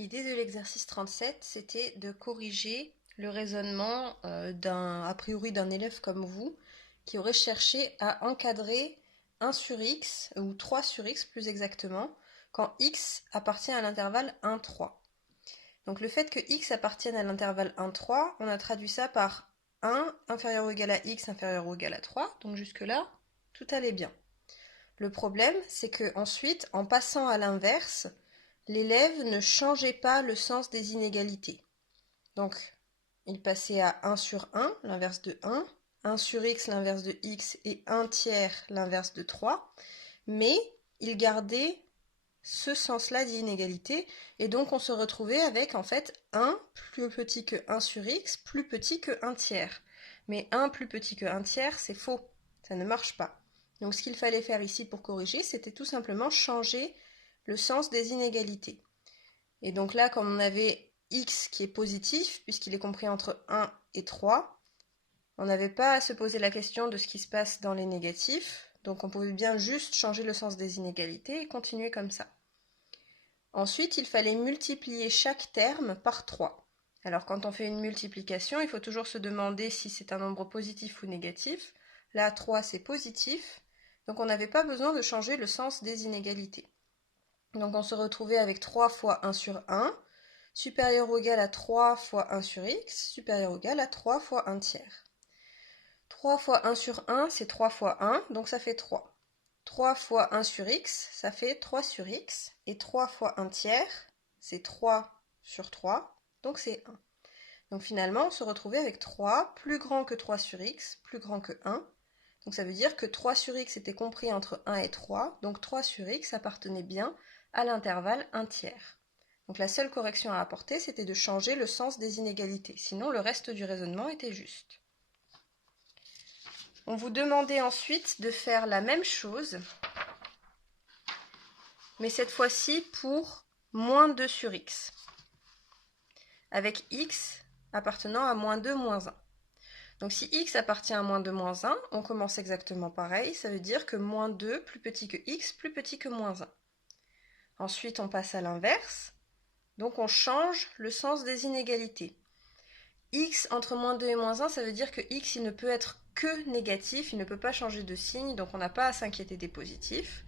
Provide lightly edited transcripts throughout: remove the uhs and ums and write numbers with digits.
L'idée de l'exercice 37, c'était de corriger le raisonnement a priori d'un élève comme vous, qui aurait cherché à encadrer 1 sur x, ou 3 sur x plus exactement, quand x appartient à l'intervalle 1, 3. Donc le fait que x appartienne à l'intervalle 1, 3, on a traduit ça par 1 inférieur ou égal à x inférieur ou égal à 3, donc jusque-là, tout allait bien. Le problème, c'est que ensuite, en passant à l'inverse, l'élève ne changeait pas le sens des inégalités. Donc, il passait à 1 sur 1, l'inverse de 1 sur x, l'inverse de x, et 1 tiers, l'inverse de 3, mais il gardait ce sens-là d'inégalité, et donc on se retrouvait avec en fait 1 plus petit que 1 sur x, plus petit que 1 tiers. Mais 1 plus petit que 1 tiers, c'est faux, ça ne marche pas. Donc ce qu'il fallait faire ici pour corriger, c'était tout simplement changer le sens des inégalités. Et donc là, comme on avait x qui est positif, puisqu'il est compris entre 1 et 3, on n'avait pas à se poser la question de ce qui se passe dans les négatifs, donc on pouvait bien juste changer le sens des inégalités et continuer comme ça. Ensuite, il fallait multiplier chaque terme par 3. Alors quand on fait une multiplication, il faut toujours se demander si c'est un nombre positif ou négatif. Là, 3 c'est positif, donc on n'avait pas besoin de changer le sens des inégalités. Donc on se retrouvait avec 3 fois 1 sur 1, supérieur ou égal à 3 fois 1 sur x, supérieur ou égal à 3 fois 1 tiers. 3 fois 1 sur 1, c'est 3 fois 1, donc ça fait 3. 3 fois 1 sur x, ça fait 3 sur x, et 3 fois 1 tiers, c'est 3 sur 3, donc c'est 1. Donc finalement, on se retrouvait avec 3 plus grand que 3 sur x, plus grand que 1. Donc ça veut dire que 3 sur x était compris entre 1 et 3, donc 3 sur x appartenait bien à l'intervalle 1 tiers. Donc la seule correction à apporter, c'était de changer le sens des inégalités, sinon le reste du raisonnement était juste. On vous demandait ensuite de faire la même chose, mais cette fois-ci pour moins 2 sur x, avec x appartenant à moins 2, moins 1. Donc si x appartient à moins 2, moins 1, on commence exactement pareil, ça veut dire que moins 2 plus petit que x, plus petit que moins 1. Ensuite, on passe à l'inverse, donc on change le sens des inégalités. X entre moins 2 et moins 1, ça veut dire que x il ne peut être que négatif, il ne peut pas changer de signe, donc on n'a pas à s'inquiéter des positifs.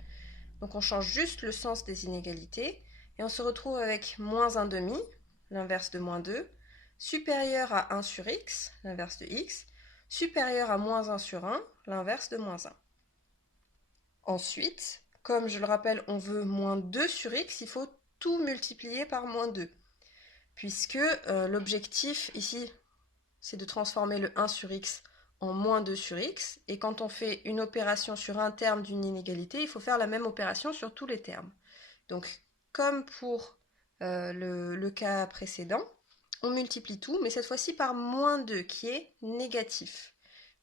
Donc on change juste le sens des inégalités, et on se retrouve avec moins 1 demi, l'inverse de moins 2, supérieur à 1 sur x, l'inverse de x, supérieur à moins 1 sur 1, l'inverse de moins 1. Ensuite, comme je le rappelle, on veut moins 2 sur x, il faut tout multiplier par moins 2. Puisque l'objectif ici, c'est de transformer le 1 sur x en moins 2 sur x. Et quand on fait une opération sur un terme d'une inégalité, il faut faire la même opération sur tous les termes. Donc, comme pour le cas précédent, on multiplie tout, mais cette fois-ci par moins 2, qui est négatif.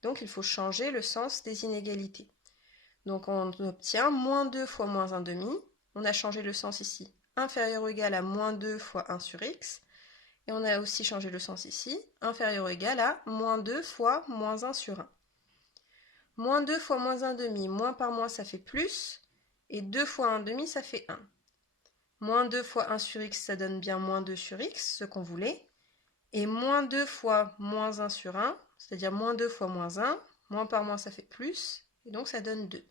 Donc, il faut changer le sens des inégalités. Donc, on obtient moins 2 fois moins 1 demi. On a changé le sens ici, inférieur ou égal à moins 2 fois 1 sur x. Et on a aussi changé le sens ici, inférieur ou égal à moins 2 fois moins 1 sur 1. Moins 2 fois moins 1 demi, moins par moins ça fait plus, et 2 fois 1 demi ça fait 1. Moins 2 fois 1 sur x ça donne bien moins 2 sur x, ce qu'on voulait. Et moins 2 fois moins 1 sur 1, c'est-à-dire moins 2 fois moins 1, moins par moins ça fait plus, et donc ça donne 2.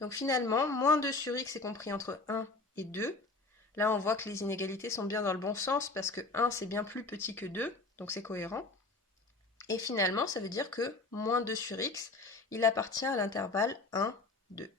Donc finalement, moins 2 sur x est compris entre 1 et 2. Là, on voit que les inégalités sont bien dans le bon sens parce que 1, c'est bien plus petit que 2, donc c'est cohérent. Et finalement, ça veut dire que moins 2 sur x, il appartient à l'intervalle 1, 2.